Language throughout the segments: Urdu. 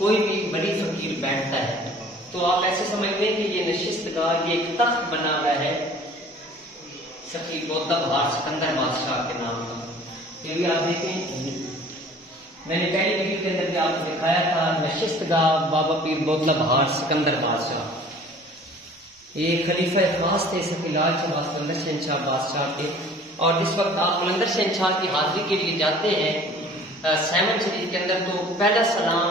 کوئی بھی بڑی فقیر بیٹھتا ہے تو آپ ایسے سمجھتے ہیں کہ یہ نشست گاہ یہ ایک تخت بنا ہوا ہے سخی بودھا بہار سکندر بادشاہ کے نام کا. یہ بھی آپ دیکھیں، میں نے پہلی ویڈیو کے اندر بھی آپ کو دکھایا تھا نشست گاہ بابا پیر بودھا بہار سکندر بادشاہ. یہ خلیفہ خاص تھے سخی لال شہباز قلندر شہن شاہ بادشاہ کے. اور اس وقت آپ قلندر شہن شاہ کی حاضری کے لیے جاتے ہیں سیمن شریف کے اندر تو پہلا سلام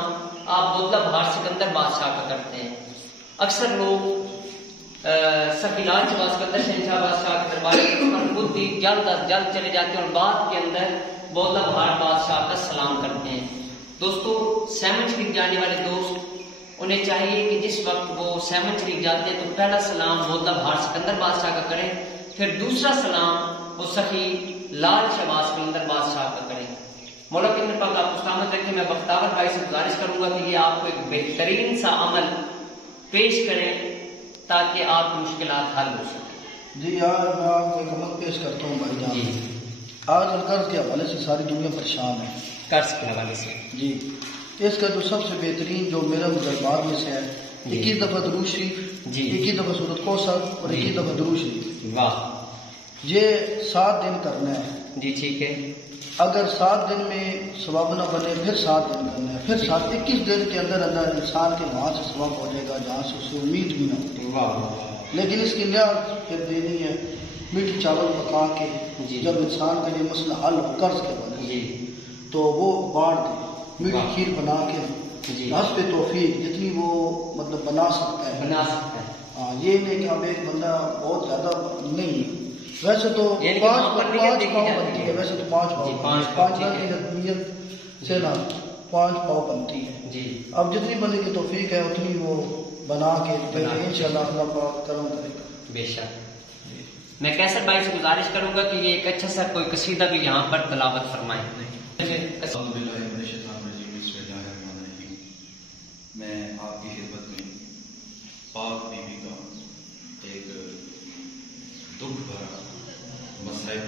آپ بودھا بہار سکندر بادشاہ کا کرتے ہیں. اکثر لوگ سخی لال شہباز قلندر شہن شاہ بادشاہ کے دربار پر خود بھی جلد از جلد چلے جاتے ہیں اور بعد کے اندر بودھا بہار بادشاہ کا سلام کرتے ہیں. دوستو سیمن شریف جانے والے دوست انہیں چاہیے کہ جس وقت وہ سیمن شریف جاتے ہیں تو پہلا سلام بودھا بہار سکندر بادشاہ کا کریں، پھر دوسرا سلام وہ سخی لال شہباز قلندر بادشاہ کا کریں. مولا کی کرپا کا مستعمل رکھیں. میں بختاور بھائی سے گزارش کروں گا کہ یہ آپ کو ایک بہترین سا عمل پیش کریں تاکہ آپ کی مشکلات حل ہو سکیں. جی یار میں آپ کو ایک عمل پیش کرتا ہوں بھائی جان. جی آج قرض کے حوالے سے ساری دنیا پریشان ہے. قرض کے حوالے سے جی اس کا جو سب سے بہترین جو میرا مجربات میں سے ہے 21 دفعہ درود شریف، 21 دفعہ سورۃ کوثر اور 21 دفعہ درود شریف. واہ، یہ 7 دن کرنا ہے. جی ٹھیک ہے. اگر 7 دن میں ثواب نہ بنے پھر 7 دن کرنا ہے، پھر 21 دن کے اندر اندر انسان کے وہاں سے ثواب ہو جائے گا جہاں سے اسے امید بھی نہ ہوتی. واہ، لیکن اس کی نیاز پھر دینی ہے میٹھی چاول پکا کے. جب انسان کا یہ مسئلہ حل ہو قرض کے بعد تو وہ بانٹ دے. میٹھی کھیر بنا کے حسب توفیق جتنی وہ مطلب بنا سکتا ہے. ہاں یہ نہیں کہ اب ایک بندہ بہت زیادہ نہیں، ویسے تو 5 پاؤ بنتی ہے، ویسے تو 5 پاؤ کی نیت سے نا 5 پاؤ بنتی ہے. جی اب جتنی بندے کی توفیق ہے اتنی وہ بنا کے انشاءاللہ اللہ پاک کرم کرے گا. بے شک. میں کیسر بھائی سے گزارش کروں گا کہ یہ ایک اچھا سا کوئی قصیدہ بھی یہاں پر تلاوت فرمائیں. میں آپ کی خدمت میں پاک بیوی کا ایک دکھ بھرا مسائل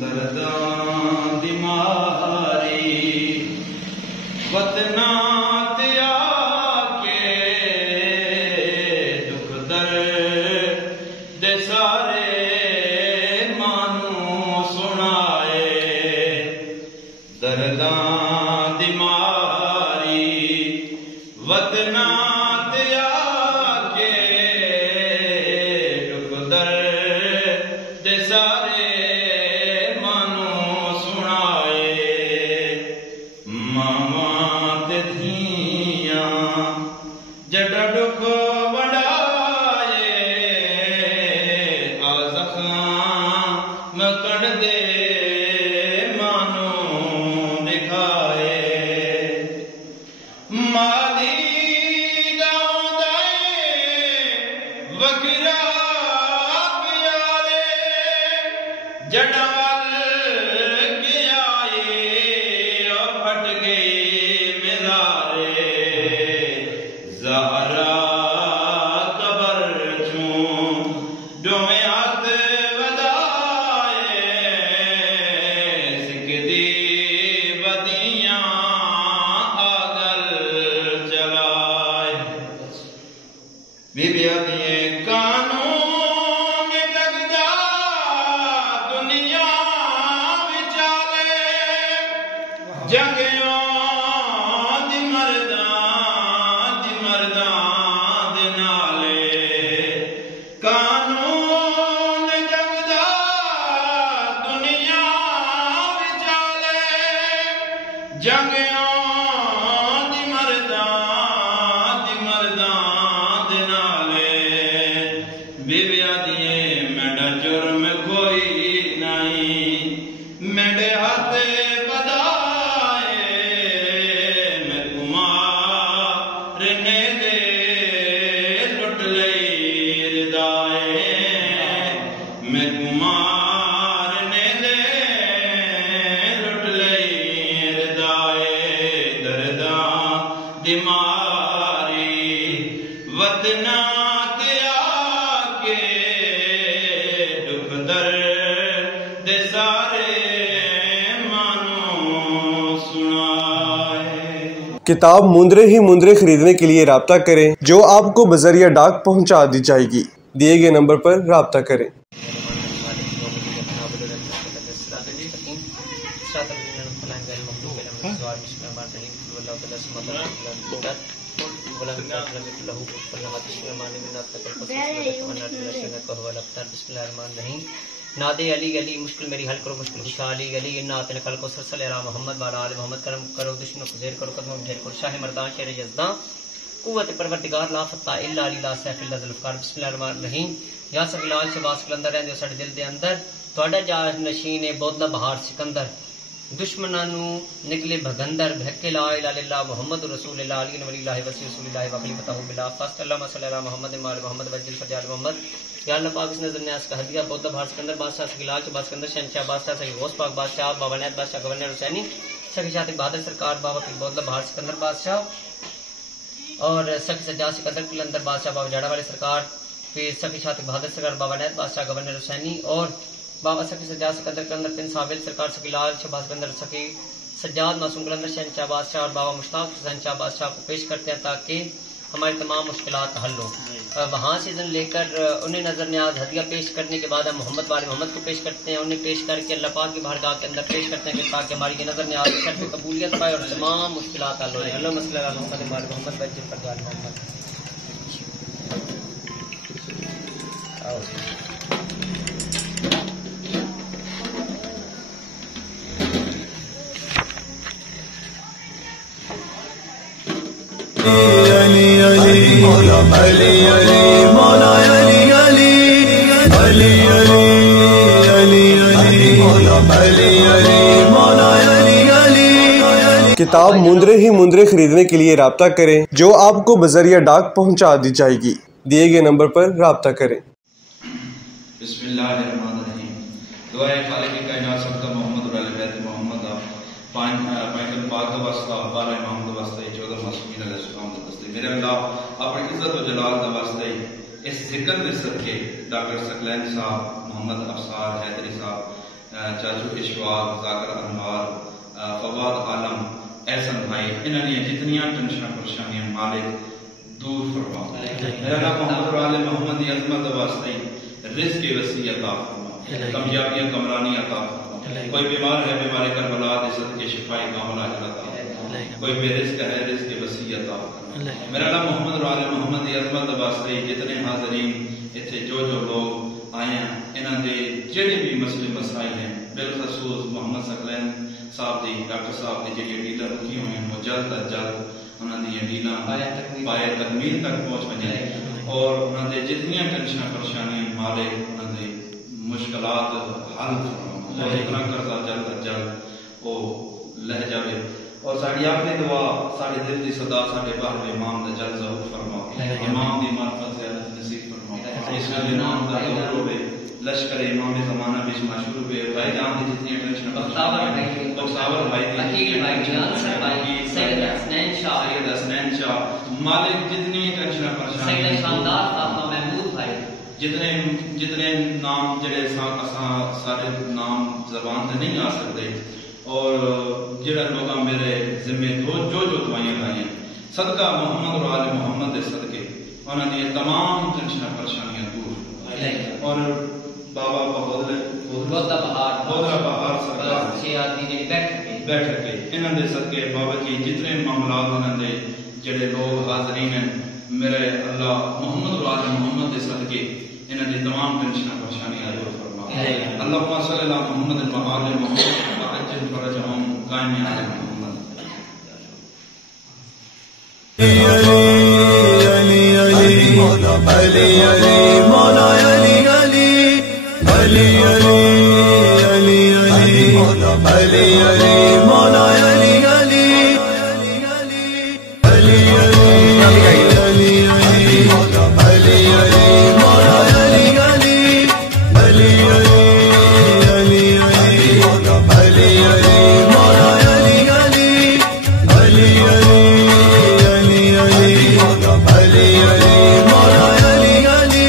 درداں دماری وطنات آ کے دکھ درد سارے مانو سنائے. درداں دماری وطنات آ کے دکھ درد سارے مانو سنائے. ماواں تے دھیاں جڈا دکھ وڈائے آ زخم کڑ دے جڈال کے آئے اور پھٹ گئے مزارے. زہرا قبر چوں ڈویں ہاتھ ودائے سکدی بدیاں آگل چلائے. بی بی آدھی قانون جنگیوں دی مرداں دے نالے قانون جنگدا دنیا وچالے. جنگیوں دی مرداں دے نالے. بیویاں دیے میڈا جرم کوئی نہیں میڈے ہاتھ دماری وطنات آ کے دکھ درد سارے مان کتاب مندرے ہی مندرے خریدنے کے لیے رابطہ کریں جو آپ کو بذریعہ ڈاک پہنچا دی جائے گی۔ دیے گئے نمبر پر رابطہ کریں۔ نادے علی علی مشکل میری حل کرو مشکل خوشا علی علی نات نقل کو سلسلہ را محمد والا آل محمد کرم کرو دشمن کو زیر کرو قدموں ڈھیر کرو شاہ مردان شہر یزداں قوت پروردگار لا فتح الا علی لا سیف اللہ ذوالفقار بسم اللہ الرحمن الرحیم یا سب لال شباس کلندر رہندے ساڈے دل دے اندر تہاڈا جا نشین بودلا بہار سکندر دشمناں نو نکلے بھگندر بھکے لا الہ الا اللہ محمد رسول اللہ علی ولی اللہ وسی رسول اللہ وخلیفتہ باللہ فاست اللہم صلی اللہ محمد وعلی محمد وجل فضل علی محمد یا اللہ پاک اس نظر نیاز کا ہدیہ بودلا بہار سکندر بادشاہ سکلال شباس کلندر شہنشاہ بادشاہ سید غوث پاک بادشاہ بابا نیت بادشاہ گورنر حسینی سخی شاطق بہادر سرکار بابا پیر بودلا بہار سکندر بادشاہ اور سخی سجاد سکندر کلندر بادشاہ بابا جاڑا والے سرکار پھر سخی شاطق بہادر سرکار بابا نیت بادشاہ گورنر حسینی اور بابا سخی سجاد سکندر کلندر پن صابل سرکار سخی لال شہباز کلندر سخی سجاد معصوم کلندر شہنشاہ بادشاہ اور بابا مشتاق حسین شاہ بادشاہ کو پیش کرتے ہیں تاکہ ہماری تمام مشکلات حل ہوں۔ وہاں سے لے کر انہیں نظر نیاز ہدیہ پیش کرنے کے بعد ہم محمد والے محمد کو پیش کرتے ہیں، انہیں پیش کر کے اللہ پاک کی بارگاہ کے اندر پیش کرتے ہیں کہ تاکہ ہماری یہ نظر نیاز شرف قبولیت پائے اور تمام مشکلات حل ہو جائیں۔ اللہ مسئلہ محمد والے محمد وجل فضل علی محمد۔ علی علی مولا علی علی مولا علی علی علی علی علی مولا علی علی مولا علی علی۔ کتاب مندرے ہی مندرے خریدنے کے لیے رابطہ کریں جو آپ کو بذریعہ ڈاک پہنچا دی جائے گی۔ دیے گئے نمبر پر رابطہ کریں۔ بسم اللہ الرحمن الرحیم۔ دعائے خالق کائنات سب کا محمد علیہ بیت محمد پائن پاک کا واسطہ بارہ امام کا واسطہ 14 معصومین علیہ السلام کا واسطہ میرے اللہ اپنی عزت و جلال کا واسطہ اس ذکر میں صدقے ڈاکٹر ثقلین صاحب، محمد افسار حیدری صاحب، چاچو اشفاق، ذاکر انوار، فواد عالم، احسن بھائی، انہوں نے جتنیاں ٹینشن پریشانیاں مالک دور فرما۔ میرے اللہ محمد علیہ محمد کی عظمت واسطے رزق کی وسیع عطا فرما، کامیابیاں کمرانی عطا فرما۔ کوئی بیمار ہے بیمار کربلا دے صدقے شفائی کامل عاجل عطا فرما، کوئی بے رزق ہے رزق کی وسیع عطا فرما۔ میرا اللہ محمد علیہ محمد کی عظمت واسطے جتنے حاضرین اتنے جو لوگ آئے ہیں انہوں نے جڑے بھی مسئلے مسائل ہیں بالخصوص محمد ثقلین صاحب دی ڈاکٹر صاحب کی جڑی ڈیلر رکھی ہوئی ہیں وہ جلد از جلد انہوں نے یہ ڈیلر پائے تکمیل تک پہنچ وجے اور انہوں نے جتنی ٹینشن پریشانیاں مالے انہوں نے مشکلات حل فرما اور اتنا قرضہ جلد از جلد وہ لہ جاوے اور ساری آخری دعا سارے دل کی صدا سارے باہر امام دا جلد ظہور فرما، امام دی معرفت زیادت نصیب فرما، اس میں امام دا ظہور ہوئے لشکر امام زمانہ بیچ مشہور ہوئے بھائی جان دی جتنی ٹینشن بختاور بھائی دی سید حسنین شاہ مالک جتنی ٹینشن پریشانی محمود بھائی جتنے نام جڑے سارے نام زبان سے نہیں آ سکتے اور جڑا لوگ میرے ذمے جو دعائیں لائیں صدقہ محمد اور آل محمد دے صدقے انہوں نے تمام ٹینشن پریشانیاں دور اور بابا بہودرہ بہار سرکار بیٹھ کے انہوں نے صدقے بابا کی جتنے معاملات انہوں نے جڑے لوگ حاضرین ہیں میرے اللہ محمد اور آل محمد دے صدقے انہوں نے تمام ٹینشن پریشانیاں دور فرما۔ اللہم صلی اللہ محمد و آل محمد وعجل فرجہم قائم علی محمد۔ علی علی علی مولا علی علی مولا علی علی علی علی علی مولا علی علی مولا علی علی علی علی علی مولا علی علی مولا علی علی علی علی علی مولا علی علی مولا علی علی علی علی علی مولا علی علی مولا علی علی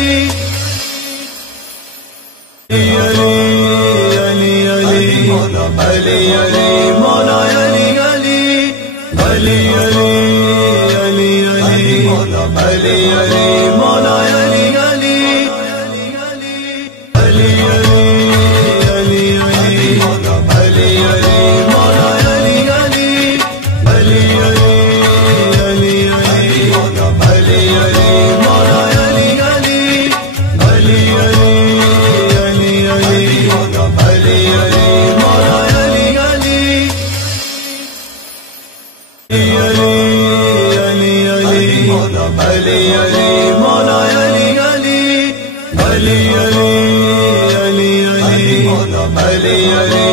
علی علی مولا علی علی مولا علی علی علی علی علی علی